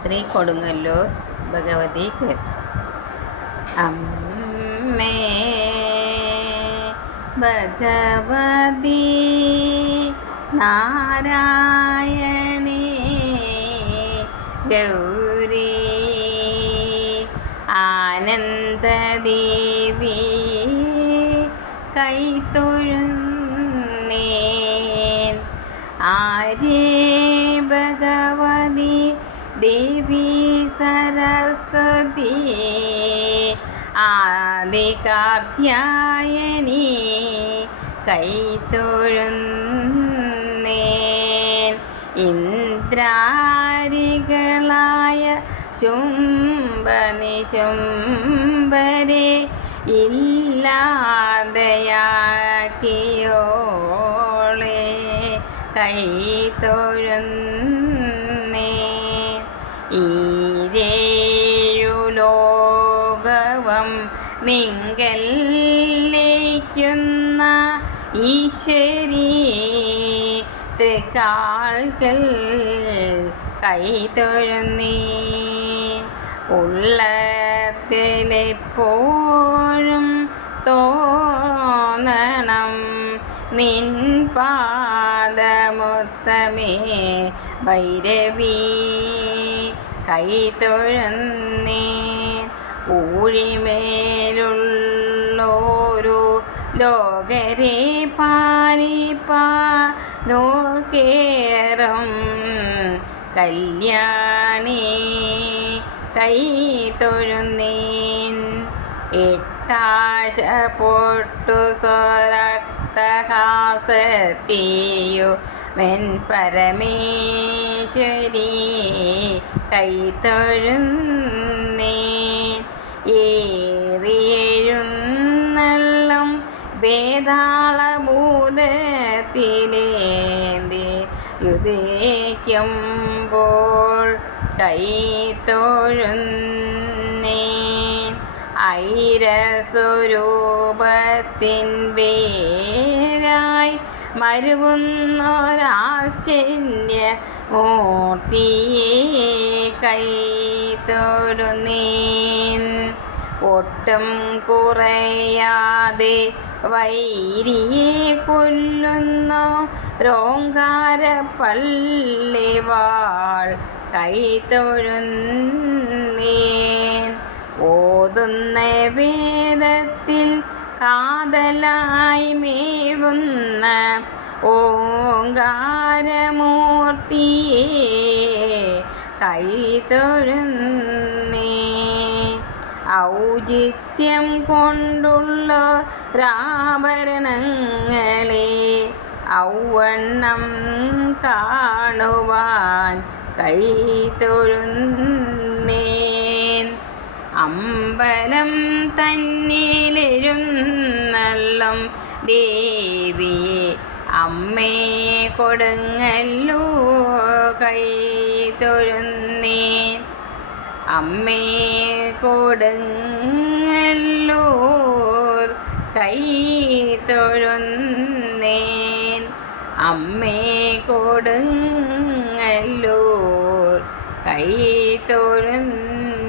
ശ്രീ കൊടുങ്ങല്ലൂർ ഭഗവതി അമ്മേ ഭഗവതി നാരായണി ഗൗരി ആനന്ദദേവി കൈത്തൊഴുന്നേ ആര്യേ ഭഗവതി ദേവി സരസ്വതി ആദികാർത്യായനി കൈത്തൊഴുന്നേൻ ഇന്ദ്രാരികളായ ശുംഭനിശുംഭരെ ഇല്ലാതെയാക്കിയോളെ കൈത്തൊഴുന്നേ ഈരേഴു ലോകവം നിങ്കൽ ലയിക്കുന്ന ഈശ്വരി തൃക്കാൽക്കൽ കൈതൊഴുന്നീ. ഉള്ളത്തിലെപ്പോഴും തോന്നണം നിൻ പാദമുത്തമേ ഭൈരവി. കൈതൊഴുന്നേ ഊഴിമേലുള്ളോരു ലോകരെ പാലിപ്പാ. നോക്കേറും കല്യാണി. കൈ തൊഴുന്നീൻ എട്ടാശ പൊട്ടു സ്വരട്ടഹാസത്തിയു വെൻ പരമേശ്വരി കൈ തൊഴുന്നീൻ. ഏറിയെഴുന്നള്ളും വേതാളഭൂതത്തിലേന്തി യുദേക്കുമ്പോൾ കൈ തൊഴുന്നേ ഐരസ്വരൂപത്തിൻ വേരായി മരുവുന്നൊരാശ്ചര്യ മൂർത്തിയെ കൈ തൊഴുന്നേൻ ഒട്ടും കുറയാതെ വൈരിയെ കൊല്ലുന്നു. രോങ്കാര പള്ളിവാൾ കൈ തൊഴുന്നേൻ. വേദത്തിൽ കാതലായി മേവുന്ന ഓങ്കാരമൂർത്തിയെ കൈതൊഴുന്നേ ഔചിത്യം കൊണ്ടുള്ള രാഭരണങ്ങളെ ഔവണ്ണം കാണുവാൻ കൈതൊഴുന്നേൻ അമ്പലം തന്നിലെഴുന്നള്ളും ദേവി അമ്മേ കൊടുങ്ങല്ലോ കൈ തൊഴുന്നേ. അമ്മേ കൊടുങ്ങല്ലോ കൈ തൊഴുന്നേൻ അമ്മേ കൊടുങ്ങല്ലോ കൈ തൊഴുന്ന.